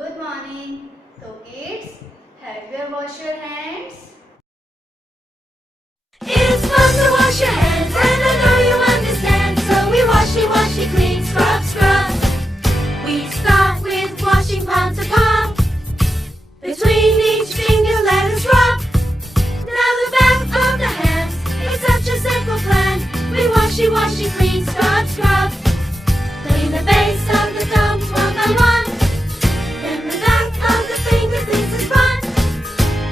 Good morning. So kids, have you washed your hands? It's fun to wash your hands, and I know you understand. So we wash, clean, scrub, scrub. We start with washing palm to palm. Between each finger, let us rub. Now the back of the hands, it's such a simple plan. We wash, clean, scrub, scrub. Clean the base of the thumbs one by one. Then the back of the fingers, this is fun.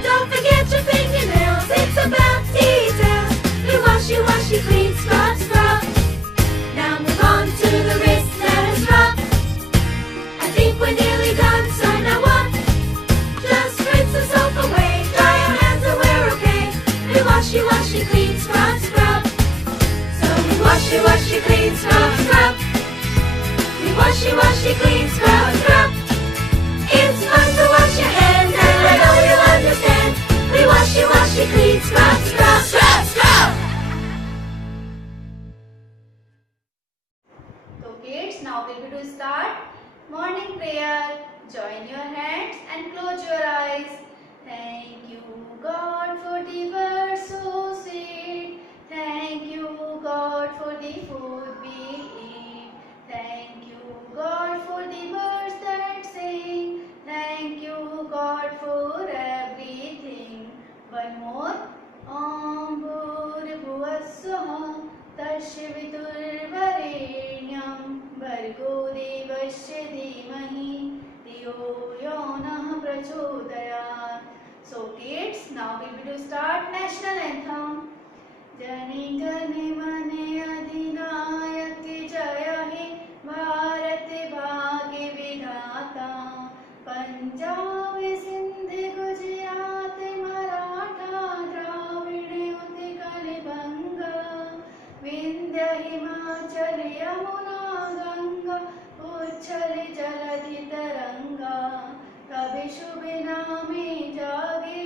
Don't forget your fingernails, it's about details. We wash, clean, scrub, scrub. Now move on to the wrist, let us rub. I think we're nearly done, so now what? Just rinse the soap away, dry your hands and we're okay. We wash, clean, scrub, scrub. So we wash, clean, scrub, scrub. We wash, clean, scrub, scrub. It's fun to wash your hands, and I know you'll understand. We wash, clean, scrub, scrub, scrub, scrub. So kids, now we're going to start morning prayer. Join your hands and close your eyes. Thank you, God, for the words so sweet. Thank you, God, for the food we eat. Thank you, God, for the birds that sing. Thank you, God, for everything. One more. Om Bhurvuvasvaha Tasyaviturvarenyam Bhargo Devasya Dhimahi Dhiyo Yonah Prachodayat. So kids, now we will start national anthem. Jani Jani Mane Adhinayak Jaya He Bharat Bhagya Vidhata Punjab Sindh Gujarat Maratha Dravid Utkal Banga Vindhya Himachal Yamuna Ganga Uchchal Jaladhi Taranga तभी शुभ नामे जागे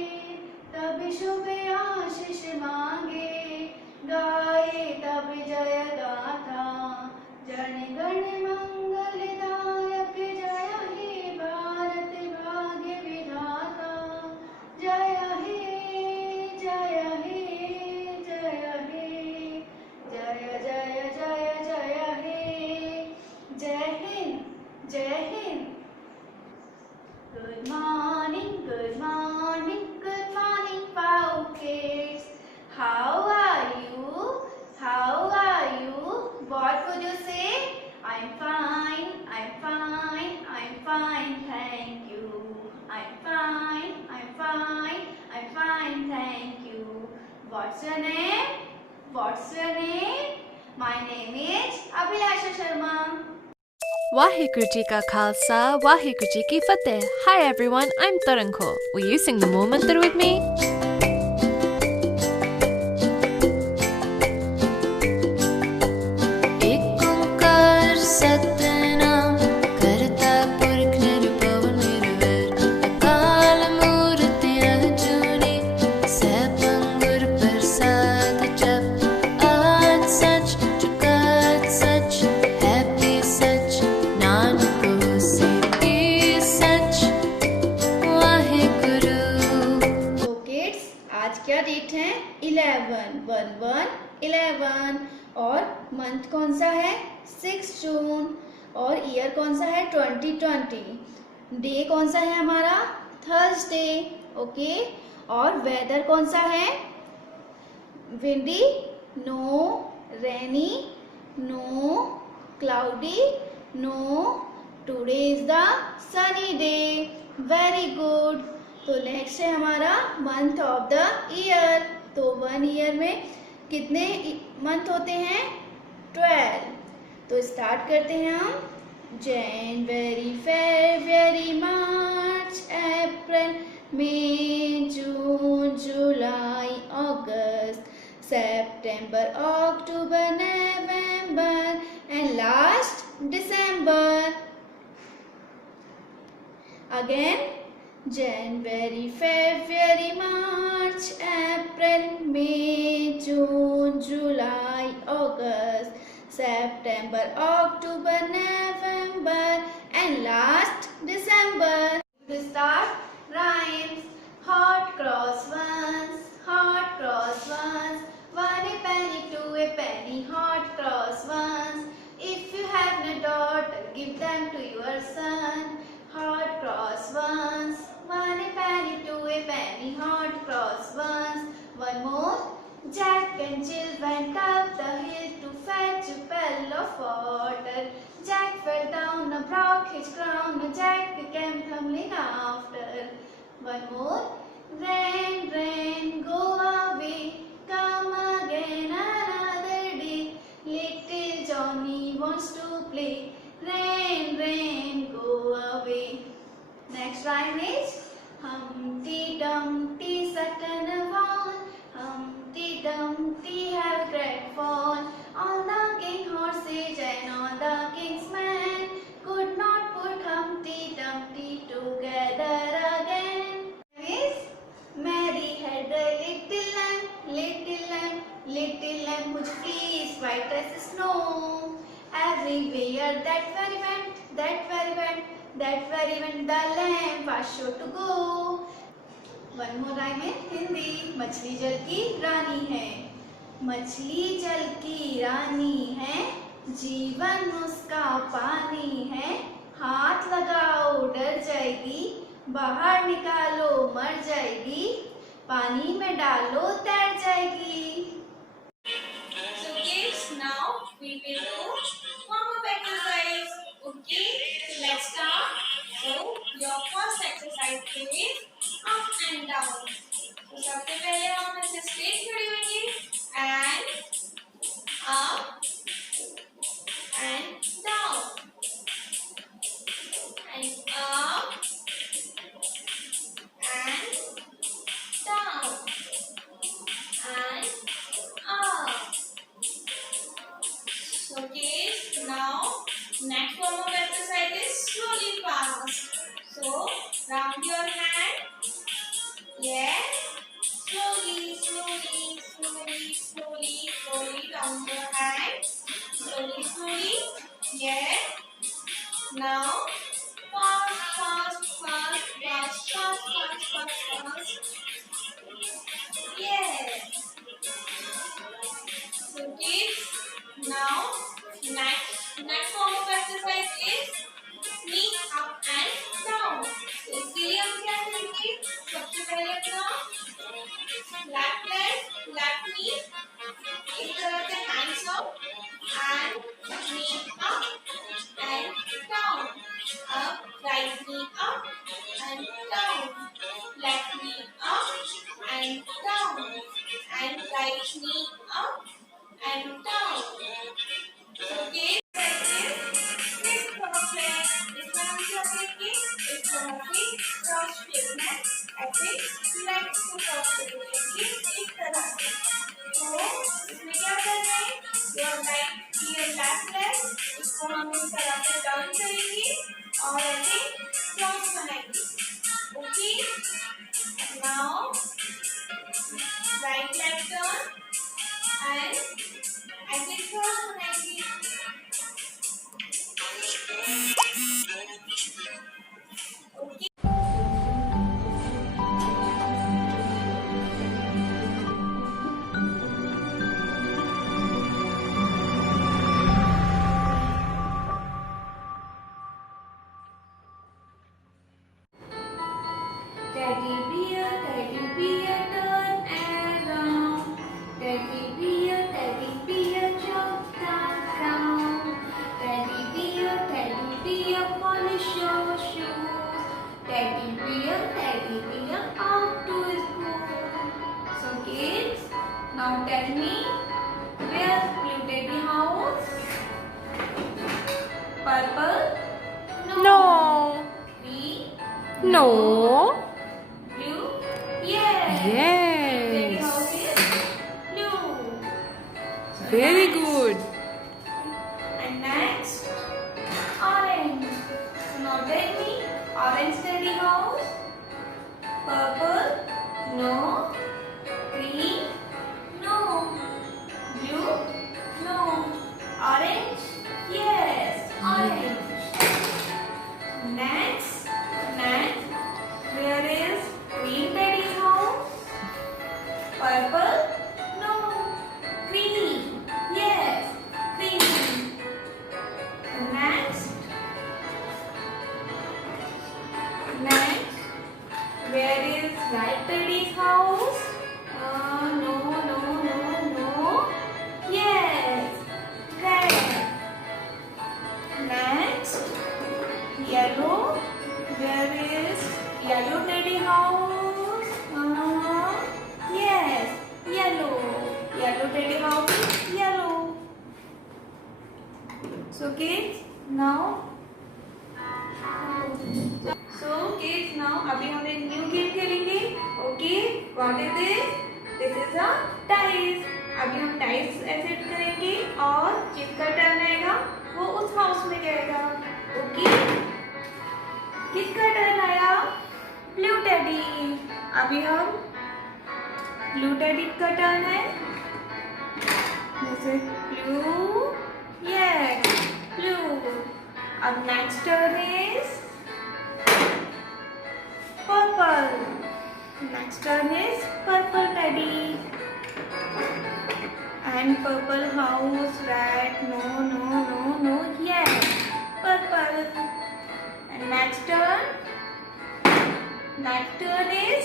तभी शुभ आशीष मांगे गाए तब जय गाथा जन गण मंगलदायक जय हे भारत भाग्य विधाता जय हे जय हे जय हे जय जय जय जय हे जय हिंद जय Hind. Good morning, good morning, good morning, Pau kids. How are you? How are you? What would you say? I'm fine, I'm fine, I'm fine, thank you. I'm fine, I'm fine, I'm fine, thank you. What's your name? What's your name? My name is Abhilasha Sharma. Waheguru Ji Ka Khalsa, Waheguru Ji Ki Fateh. Hi everyone, I'm Taranko. Will you sing the Mool Mantra with me? एक ओंकार सतनाम करता पुरख निर्भव निर्वैर अकाल मूर्त अजूनी सैभं गुर प्रसाद जप आज सच जुगाद सच happy सच नानक होसी सच वाहेगुरु. तो kids, आज क्या डेट है? 11 और मंथ कौन सा है? 6 जून. और ईयर कौन सा है? 2020. डे कौन सा है हमारा? थर्सडे. ओके. और वेदर कौन सा है? Windy, no. Rainy, no. Cloudy, no. Today is the sunny day. Very good. तो नेक्स्ट है हमारा मंथ ऑफ द ईयर. तो 1 ईयर में कितने मंथ होते हैं? 12. तो स्टार्ट करते हैं हम. January, February, March, April, May, June, July, August, September, October, November and last December. Again January, February, March, April, May, June, July, August, September, October, November and last December. To start, rhymes. Hot cross ones, hot cross ones. 1 a penny, 2 a penny, hot cross ones. If you have no daughter, give them to your son. Hot cross ones. 1 a penny, 2 a penny, hot cross ones. One more. Jack and Jill went up the hill to fetch a pail of water. Jack fell down, broke his crown. Jack came tumbling after. One more. Rain, rain, go away. Come again another day. Little Johnny wants to play. Rain, rain, go away. Next rhyme is Humpty Dumpty sat on a wall. Humpty Dumpty have great fall. All the king horses and all the king's men could not put Humpty Dumpty together again. Is Mary had a little lamb, little lamb, little lamb which flees white as snow. Everywhere that very went, that very went, that very went, the lamb was sure to go. One more rhyme in Hindi. मछली जल की रानी है, मछली जल की रानी है, जीवन उसका पानी है. हाथ लगाओ डर जाएगी, बाहर निकालो मर जाएगी, पानी में डालो तैर जाएगी. So kids, now we will do warm-up exercise. Okay, so let's start. So your first exercise is up and down. तो सबसे पहले हम ऐसे स्ट्रेट खड़ी होंगी and up and down and up and down and up. So kids, now next form of exercise is slowly fast. So round your hand. Yes. Slowly, slowly, slowly, slowly, slowly round your hand. Slowly, slowly. Yes. Now fast, fast, fast, fast, fast, fast, fast, fast. Yes. So kids, now next form of exercise is knee up and down. तो इसके लिए हम क्या करेंगे? सबसे पहले अपना left leg, left knee इस तरह से hands up and knee up and down. अब right knee up and down, left knee up and down, and right knee up and down. Okay. इसमें हम क्या करेंगे? इस तरह से क्रॉस शेप में ऐसे लेग्स को क्रॉस करेंगे इस तरह से. तो इसमें क्या करना है? योर लेफ्ट लेग इसको हम इस तरह से टर्न करेंगे और ऐसे क्रॉस बनाएंगे. Okay. Now right leg turn and ऐसे क्रॉस बनाएंगे. Teddy bear, turn around. Teddy bear, jump down. Teddy bear, polish your shoes. Teddy bear, out to school. So kids, now tell me, where's blue teddy house? Purple? No. Green? No. Blue? Yes. Yes. Teddy house is blue. Very Next. good. And next, orange. Now tell me, orange teddy house? Purple? No. Green? No. Blue? No. Orange? Yes, orange. Next, Where is Red Teddy's house? No, no, no, no. Yes, red. Next, yellow. Where is Yellow Teddy house? Yes, yellow. Yellow Teddy house is yellow. So kids, now अभी हम एक new game खेलेंगे. Okay, what is this? This is a dice. अभी हम टाइस set करेंगे और जिसका turn आएगा वो उस हाउस में जाएगा. ओके, किसका टर्न आया? Blue teddy. अभी हम ब्लू टेडी का टर्न है. जैसे ब्लू, यस ब्लू. अब next turn is purple. Next turn is purple teddy. And purple house, red, no, no, no, no, yes, purple. And next turn is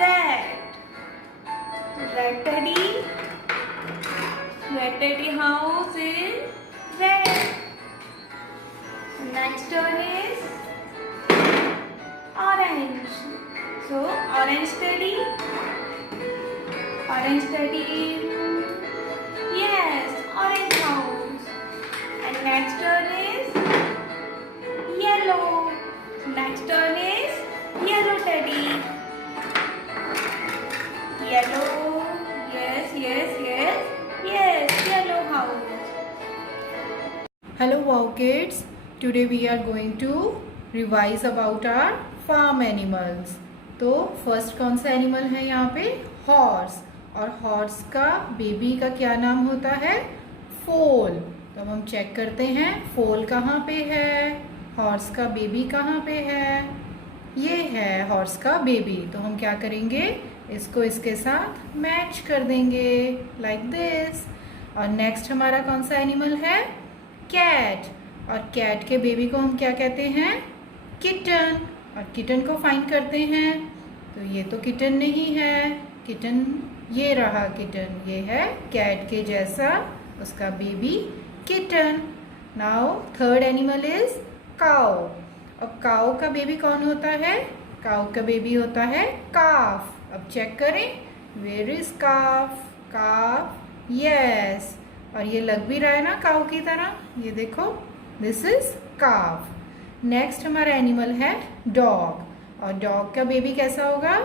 red. Red teddy. Red teddy house is red. Next turn is orange. So orange teddy, yes, orange house. And next turn is yellow. Next turn is yellow teddy. Yellow, yes, yes, yes, yes, yellow house. Hello wow kids, today we are going to revise about our farm animals. तो first कौन सा animal है यहाँ पे? Horse. और horse का baby का क्या नाम होता है? फोल. तो हम चेक करते हैं फोल कहाँ पे है, हॉर्स का बेबी कहाँ पे है. ये है हॉर्स का बेबी. तो हम क्या करेंगे, इसको इसके साथ मैच कर देंगे लाइक दिस. और नेक्स्ट हमारा कौन सा एनिमल है? कैट. और कैट के बेबी को हम क्या कहते हैं? किटन. और किटन को फाइंड करते हैं. तो ये तो किटन नहीं है, किटन ये रहा किटन. ये है कैट के जैसा उसका baby kitten. Now third animal is cow. अब काऊ का बेबी कौन होता है? काऊ का बेबी होता है काफ. अब चेक करें, where is calf? Calf, yes. और ये लग भी रहा है ना काऊ की तरह. ये देखो, दिस इज काफ. नेक्स्ट हमारा एनिमल है डॉग. और डॉग का बेबी कैसा होगा?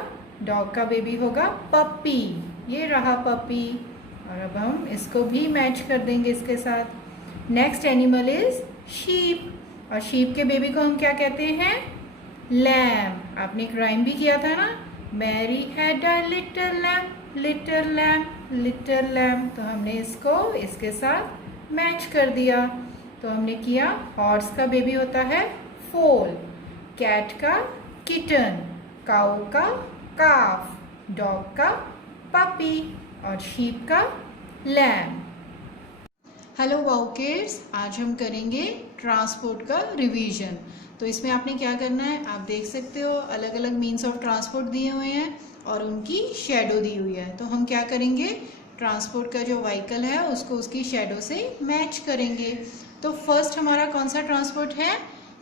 डॉग का बेबी होगा पप्पी. ये रहा पप्पी. और अब हम इसको भी मैच कर देंगे इसके साथ. Next animal is sheep. और शीप के बेबी को हम क्या कहते हैं? लैम. आपने एक राइम भी किया था ना, Mary had a little lamb, little lamb, little lamb. तो हमने इसको इसके साथ मैच कर दिया. तो हमने किया हॉर्स का बेबी होता है फोल, कैट का किटन, काऊ का काफ, डॉग का पपी और शीप का लैम. हेलो वाओ किड्स, आज हम करेंगे ट्रांसपोर्ट का रिवीजन. तो इसमें आपने क्या करना है, आप देख सकते हो अलग अलग मीन्स ऑफ ट्रांसपोर्ट दिए हुए हैं और उनकी शेडो दी हुई है. तो हम क्या करेंगे, ट्रांसपोर्ट का जो व्हीकल है उसको उसकी शेडो से मैच करेंगे. तो फर्स्ट हमारा कौन सा ट्रांसपोर्ट है?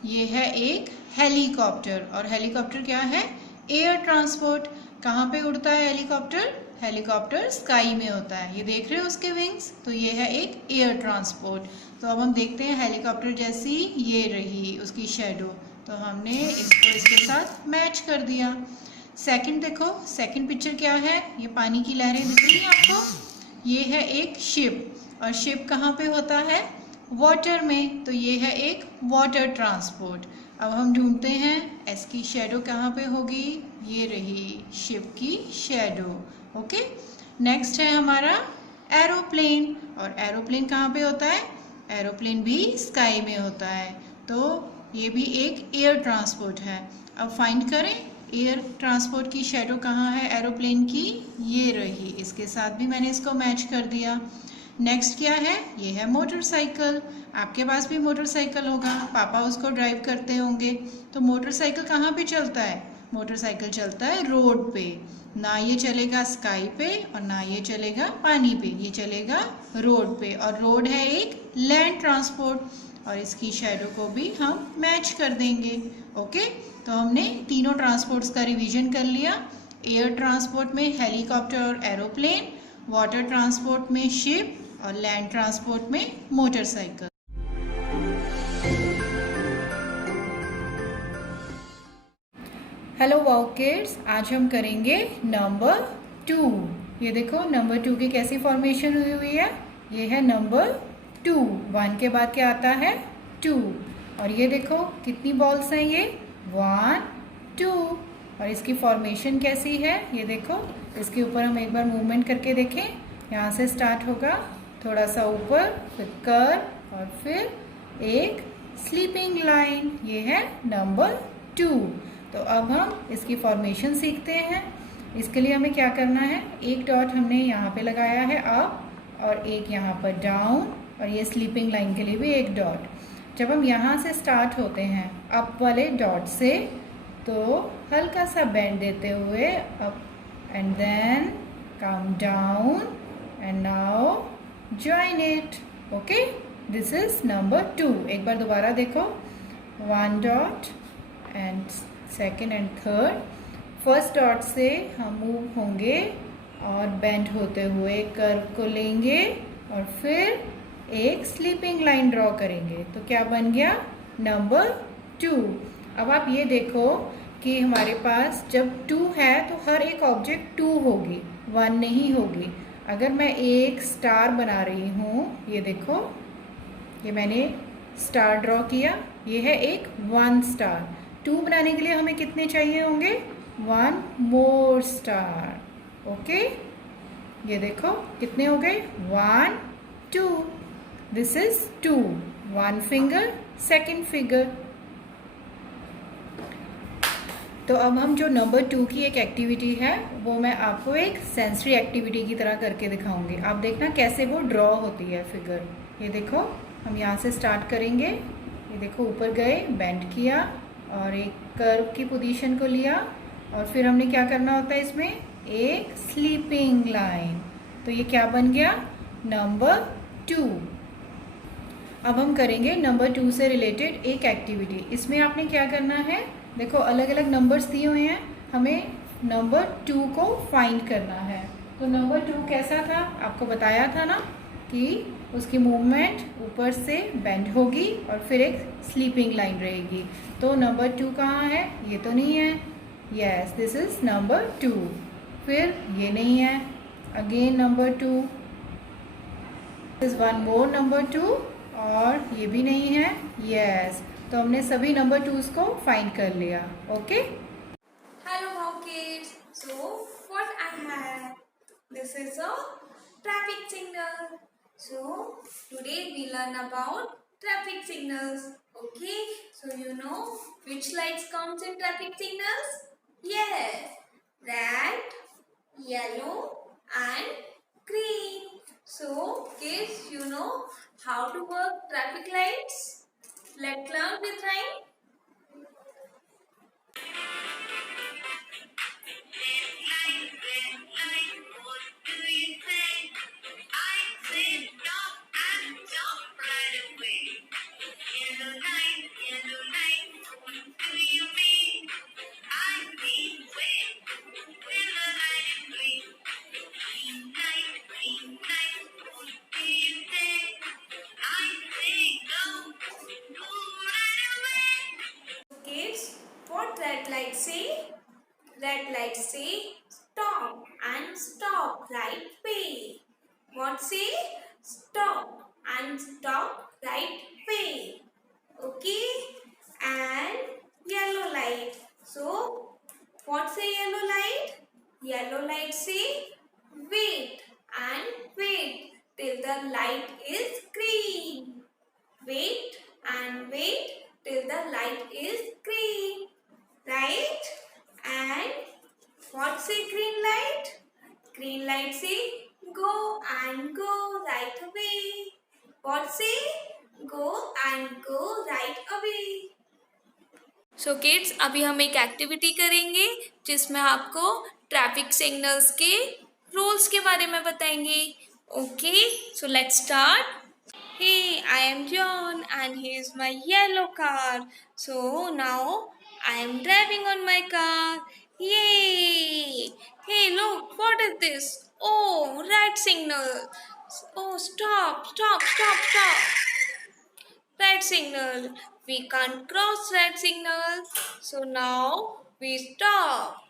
ये है एक हेलीकॉप्टर. और हेलीकॉप्टर क्या है? Air transport. कहाँ पे उड़ता है हेलीकॉप्टर? हेलीकॉप्टर स्काई में होता है. ये देख रहे हो उसके विंग्स. तो ये है एक एयर ट्रांसपोर्ट. तो अब हम देखते हैं हेलीकॉप्टर जैसी ये रही उसकी शेडो. तो हमने इसको इसके साथ मैच कर दिया. सेकंड देखो, सेकंड पिक्चर क्या है? ये पानी की लहरें दिख रही हैं आपको. ये है एक शिप. और शिप कहाँ पे होता है? वाटर में. तो ये है एक वाटर ट्रांसपोर्ट. अब हम ढूंढते हैं इसकी शेडो कहाँ पे होगी. ये रही शिप की शेडो. ओके. नेक्स्ट है हमारा एरोप्लेन. और एरोप्लेन कहाँ पे होता है? एरोप्लेन भी स्काई में होता है. तो ये भी एक एयर ट्रांसपोर्ट है. अब फाइंड करें एयर ट्रांसपोर्ट की शेडो कहाँ है एरोप्लेन की. ये रही. इसके साथ भी मैंने इसको मैच कर दिया. नेक्स्ट क्या है? ये है मोटरसाइकिल. आपके पास भी मोटरसाइकिल होगा, पापा उसको ड्राइव करते होंगे. तो मोटरसाइकिल कहाँ पे चलता है? मोटरसाइकिल चलता है रोड पे, ना ये चलेगा स्काई पे और ना ये चलेगा पानी पे, ये चलेगा रोड पे। और रोड है एक लैंड ट्रांसपोर्ट और इसकी शैडो को भी हम मैच कर देंगे। ओके, तो हमने तीनों ट्रांसपोर्ट्स का रिवीजन कर लिया। एयर ट्रांसपोर्ट में हेलीकॉप्टर और एरोप्लेन, वाटर ट्रांसपोर्ट में शिप और लैंड ट्रांसपोर्ट में मोटरसाइकिल। हेलो वाओ किड्स, आज हम करेंगे नंबर 2। ये देखो नंबर 2 की कैसी फॉर्मेशन हुई है। ये है नंबर 2, 1 के बाद क्या आता है 2। और ये देखो कितनी बॉल्स हैं, ये 1 2। और इसकी फॉर्मेशन कैसी है, ये देखो। इसके ऊपर हम एक बार मूवमेंट करके देखें। यहाँ से स्टार्ट होगा, थोड़ा सा ऊपर, फिर कर्व और फिर एक स्लीपिंग लाइन। ये है नंबर 2। तो अब हम इसकी फॉर्मेशन सीखते हैं। इसके लिए हमें क्या करना है, एक डॉट हमने यहाँ पे लगाया है अप और एक यहाँ पर डाउन, और ये स्लीपिंग लाइन के लिए भी एक डॉट। जब हम यहाँ से स्टार्ट होते हैं अप वाले डॉट से, तो हल्का सा बेंड देते हुए up and then come down and now join it. Okay, this is number 2। एक बार दोबारा देखो, 1 dot and second and third. First dot से हम मूव होंगे और बेंड होते हुए कर्व को लेंगे और फिर एक स्लीपिंग लाइन ड्रॉ करेंगे। तो क्या बन गया, नंबर 2। अब आप ये देखो कि हमारे पास जब 2 है तो हर एक ऑब्जेक्ट 2 होगी, 1 नहीं होगी। अगर मैं एक स्टार बना रही हूँ, ये देखो, ये मैंने स्टार ड्रॉ किया, ये है एक 1 स्टार। 2 बनाने के लिए हमें कितने चाहिए होंगे, 1 मोर स्टार। ओके, ये देखो कितने हो गए, 1 2। This is 2, 1 finger, second figure. तो अब हम जो नंबर 2 की एक एक्टिविटी है वो मैं आपको एक सेंसरी एक्टिविटी की तरह करके दिखाऊंगी। आप देखना कैसे वो ड्रॉ होती है फिगर। ये देखो, हम यहाँ से स्टार्ट करेंगे। ये देखो ऊपर गए, बेंड किया और एक कर्व की पोजीशन को लिया, और फिर हमने क्या करना होता है इसमें, एक स्लीपिंग लाइन। तो ये क्या बन गया, नंबर 2। अब हम करेंगे नंबर 2 से रिलेटेड एक एक्टिविटी। इसमें आपने क्या करना है, देखो अलग अलग नंबर्स दिए हुए हैं, हमें नंबर 2 को फाइंड करना है। तो नंबर 2 कैसा था, आपको बताया था ना कि उसकी मूवमेंट ऊपर से बेंड होगी और फिर एक स्लीपिंग लाइन रहेगी। तो नंबर 2 कहाँ है, ये तो नहीं है, यस दिस इज नंबर 2। फिर ये नहीं है, again number 2, is 1 more number 2, और ये भी नहीं है, यस। तो हमने सभी नंबर 2s को फाइंड कर लिया। Okay, Hello, wow kids. So, what I have? This is a traffic signal. So, today we learn about traffic signals. Okay. So, you know which lights comes in traffic signals? Yes, red, yellow, and green. So, kids, you know how to work traffic lights? Let's learn with rhyme. Kids, what red light say? Red light say stop and stop right way. What say? Stop and stop right way. Okay? And yellow light. So, what say yellow light? Yellow light say wait and wait till the light is green. Wait and wait till the light is green. Right? And what say green light? Green light say go and go right away. What say? Go and go right away. So kids, अभी हम एक activity करेंगे जिसमें आपको traffic signals के rules के बारे में बताएंगे. Okay, so let's start. Hey, I am John and here's my yellow car. So now I am driving on my car. Yay! Hey, look, what is this? Oh, red signal. Oh, stop. Red signal. We can't cross red signal. So now we stop.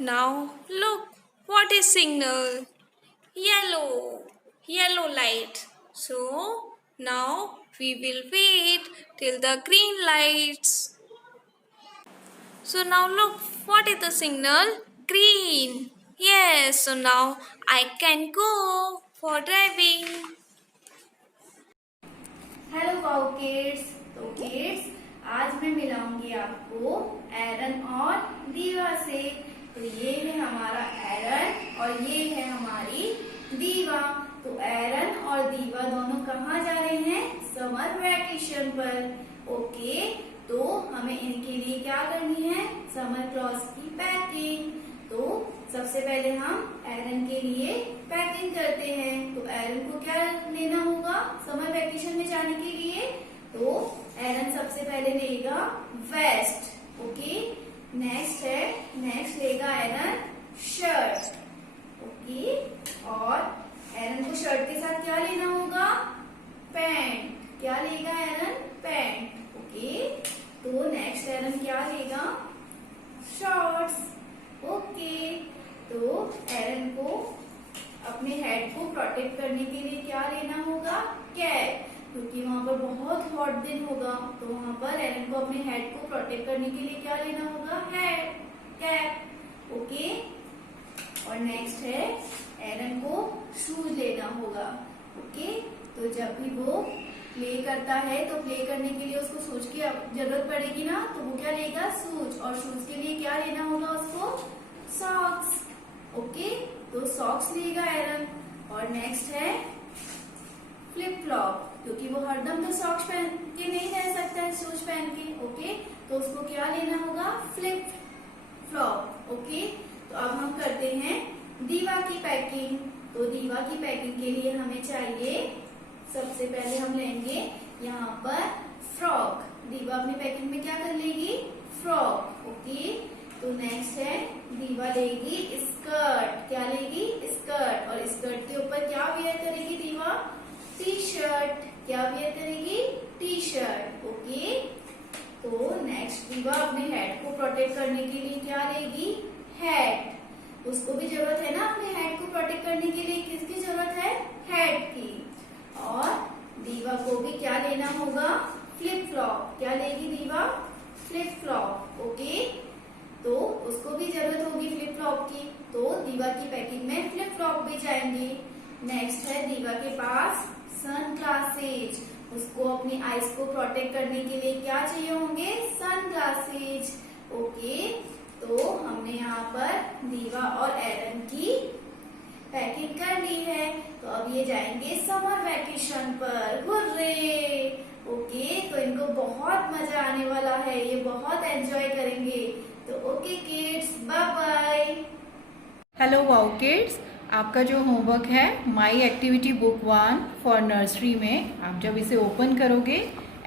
Now look, what is signal? Yellow light. So now we will wait till the green lights. So now look, what is the signal? Green. Yes, so now I can go for driving. Hello wow kids. तो kids, आज मैं मिलाऊंगी आपको एरन और दीवा से. तो ये है हमारा एरन और ये है हमारी दीवा. तो एरन और दीवा दोनों कहाँ जा रहे हैं? समर वैकेशन पर. ओके, तो हमें इनके लिए क्या करनी है? समर क्लॉथ्स की पैकिंग. तो सबसे पहले हम एरन के लिए पैकिंग करते हैं. तो एरन को क्या लेना होगा समर वैकेशन में जाने के लिए? तो एरन सबसे पहले लेगा वेस्ट. ओके, नेक्स्ट लेगा एरन शर्ट. ओके, और एरन को शर्ट के साथ क्या लेना होगा? पैंट. क्या लेगा एरन? पैंट. ओके, तो नेक्स्ट एरन क्या लेगा? शॉर्ट्स. ओके, तो एरन को अपने हेड को प्रोटेक्ट करने के लिए क्या लेना होगा? कैप. क्योंकि वहां पर बहुत हॉट दिन होगा, तो वहां पर एरन को अपने हेड को प्रोटेक्ट करने के लिए क्या लेना होगा? Head cap. ओके, और नेक्स्ट है एरन को शूज लेना होगा. ओके, तो जब भी वो प्ले करता है तो प्ले करने के लिए उसको शूज की जरूरत पड़ेगी ना, तो वो क्या लेगा? शूज. और शूज के लिए क्या लेना होगा उसको? सॉक्स. ओके, तो सॉक्स लेगा एरन. और नेक्स्ट है फ्लिप फ्लॉप, क्योंकि वो हरदम तो सॉक्स पहन के नहीं रह सकता है शूज पहन के. ओके, तो उसको क्या लेना होगा? Flip flop. ओके, तो अब हम करते हैं दीवा की पैकिंग. तो दीवा की पैकिंग के लिए हमें चाहिए, सबसे पहले हम लेंगे यहाँ पर फ्रॉक. दीवा अपनी पैकिंग में क्या कर लेगी? फ्रॉक. ओके, तो नेक्स्ट है दीवा लेगी स्कर्ट. क्या लेगी? स्कर्ट. और स्कर्ट के ऊपर क्या वेयर करेगी दीवा? T shirt. क्या वेयर करेगी? T shirt. ओके, तो नेक्स्ट दीवा अपने हेड को प्रोटेक्ट करने के लिए क्या लेगी? हैट. उसको भी जरूरत है ना अपने हेड को प्रोटेक्ट करने के लिए. किसकी जरूरत है? हेड की. और दीवा को भी क्या लेना होगा? Flip flop. क्या लेगी दीवा? Flip flop. ओके, तो उसको भी जरूरत होगी फ्लिप फ्लॉप की, तो दीवा की पैकिंग में फ्लिप फ्लॉप भी जाएंगे. नेक्स्ट है दीवा के पास सन ग्लासेज. उसको अपनी आईज को प्रोटेक्ट करने के लिए क्या चाहिए होंगे? सन ग्लासेज. ओके, तो हमने यहाँ पर दीवा और एरन की पैकिंग कर ली है. तो अब ये जाएंगे समर वैकेशन पर. हुर्रे. ओके, तो इनको बहुत मजा आने वाला है, ये बहुत एंजॉय करेंगे. तो okay kids, bye bye. Hello wow kids, आपका जो होमवर्क है my activity book 1 for nursery में, आप जब इसे ओपन करोगे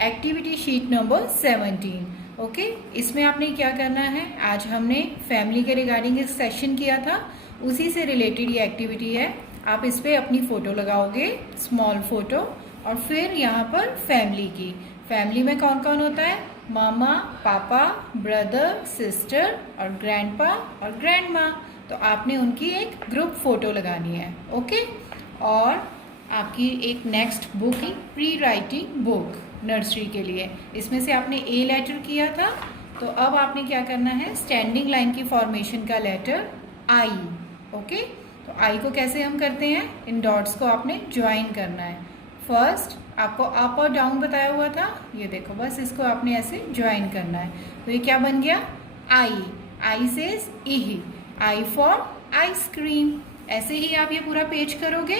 एक्टिविटी शीट नंबर 17. ओके, इसमें आपने क्या करना है? आज हमने फैमिली के रिगार्डिंग एक सेशन किया था, उसी से रिलेटेड ये एक्टिविटी है. आप इस पर अपनी फ़ोटो लगाओगे, स्मॉल फ़ोटो, और फिर यहाँ पर फैमिली की. फैमिली में कौन कौन होता है? मामा, पापा, ब्रदर, सिस्टर और ग्रैंडपा और ग्रैंडमा. तो आपने उनकी एक ग्रुप फ़ोटो लगानी है. ओके, और आपकी एक नेक्स्ट बुक ही प्री राइटिंग बुक नर्सरी के लिए. इसमें से आपने ए लेटर किया था, तो अब आपने क्या करना है? स्टैंडिंग लाइन की फॉर्मेशन का लेटर आई. ओके, तो आई को कैसे हम करते हैं? इन डॉट्स को आपने ज्वाइन करना है. फर्स्ट आपको अप और डाउन बताया हुआ था, ये देखो, बस इसको आपने ऐसे ज्वाइन करना है. तो ये क्या बन गया? I. I says E. I for ice cream. ऐसे ही आप ये पूरा पेज करोगे.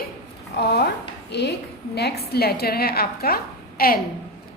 और एक नेक्स्ट लेटर है आपका L.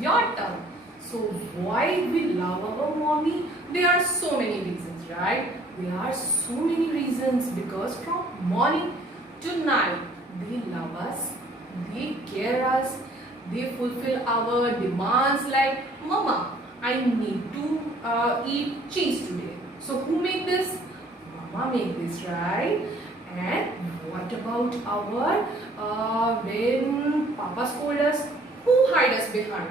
your turn. So why we love our mommy? There are so many reasons, right? There are so many reasons because from morning to night they love us, they care us, they fulfill our demands like, Mama, I need to eat cheese today. So who make this? Mama make this, right? And what about our when Papa scold us, who hide us behind?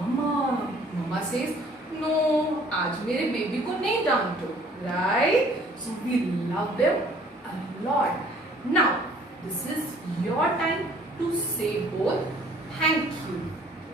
Mama. Mama says, no, आज मेरे baby को नहीं डांटो, right? So we love them a lot. Now, this is your time to say both thank you,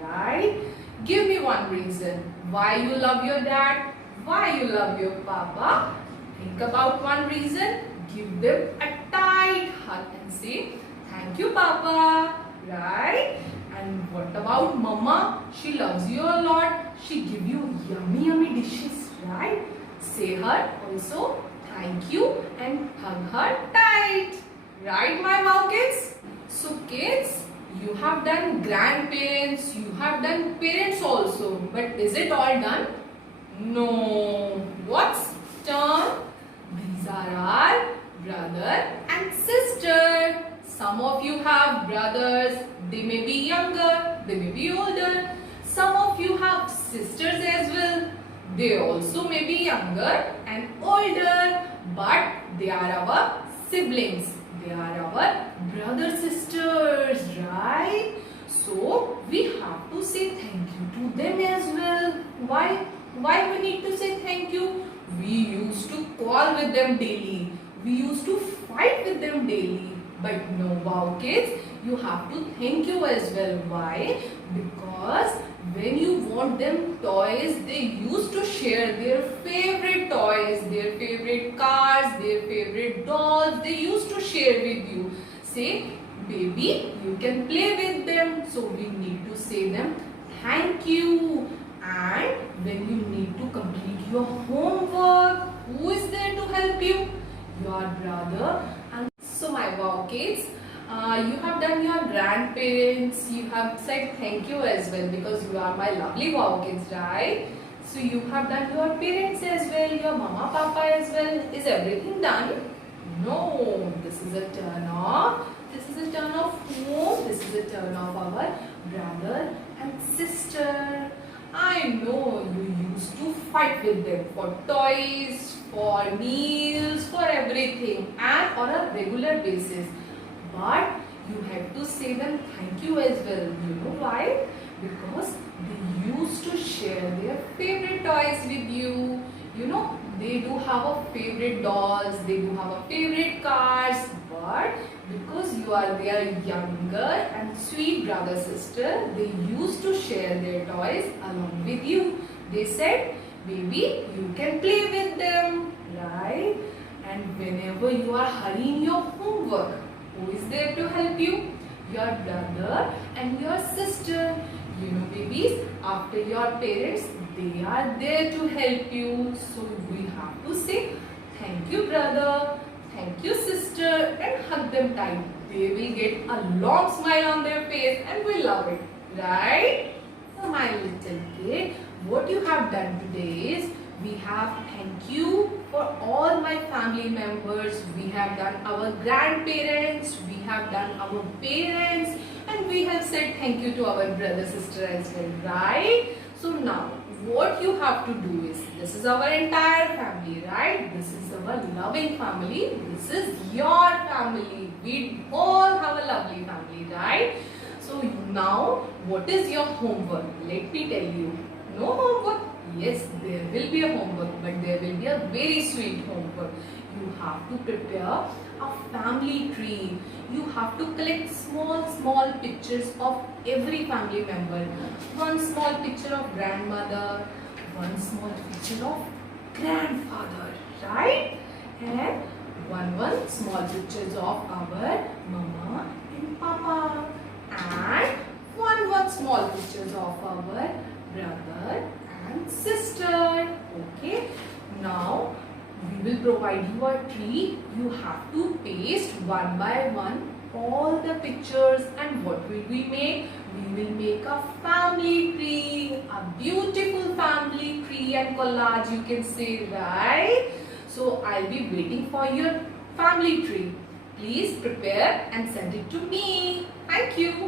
right? Give me one reason why you love your dad, why you love your papa. Think about one reason, give them a tight hug and say thank you papa, right? And what about mama? She loves you a lot. She give you yummy dishes, right? Say her also thank you and hug her tight. Right, my wow kids? So kids, you have done grandparents, you have done parents also. But is it all done? No. What's turn? These are our brother and sister. Some of you have brothers, they may be younger, they may be older. Some of you have sisters as well. They also may be younger and older, but they are our siblings. They are our brother sisters, right? So we have to say thank you to them as well. Why we need to say thank you? We used to call with them daily. We used to fight with them daily. But no, wow kids, you have to thank you as well. Why? Because when you want them toys, they used to share their favorite toys, their favorite cars, their favorite dolls. They used to share with you. Say, baby, you can play with them. So we need to say them thank you. And when you need to complete your homework, who is there to help you? Your brother. And so my wow kids, you have done your grandparents, you have said thank you as well because you are my lovely wow kids, right? So you have done your parents as well, your mama, papa as well. Is everything done? No, this is a turn of, this is a turn of whom? This is a turn of our brother and sister. I know you used to fight with them for toys, for meals, for everything and on a regular basis. But you have to say them thank you as well. You know why? Because they used to share their favorite toys with you. You know, they do have a favorite dolls, they do have a favorite cars. But because you are their younger and sweet brother sister, they used to share their toys along with you. They said, baby, you can play with them, right? And whenever you are hurrying your homework, who is there to help you? Your brother and your sister. You know, babies, after your parents, they are there to help you. So we have to say, thank you brother, thank you sister, and hug them tight. They will get a long smile on their face and we love it, right? So my little kid, what you have done today is, we have thank you for all my family members. We have done our grandparents, we have done our parents, and we have said thank you to our brother sister as well, right? So now what you have to do is, this is our entire family, right? This is our loving family. This is your family. We all have a lovely family, right? So now what is your homework? Let me tell you. No homework? Yes, there will be a homework, but there will be a very sweet homework. You have to prepare a family tree. You have to collect small pictures of every family member. One small picture of grandmother, one small picture of grandfather, right? And one small pictures of our mama and papa. And one small pictures of our brother and sister. Okay, now we will provide you a tree. You have to paste one by one all the pictures, and what will we make? We will make a a family tree, a beautiful family tree and collage, you can say, right? So I'll be waiting for your family tree. Please prepare and send it to me. Thank you.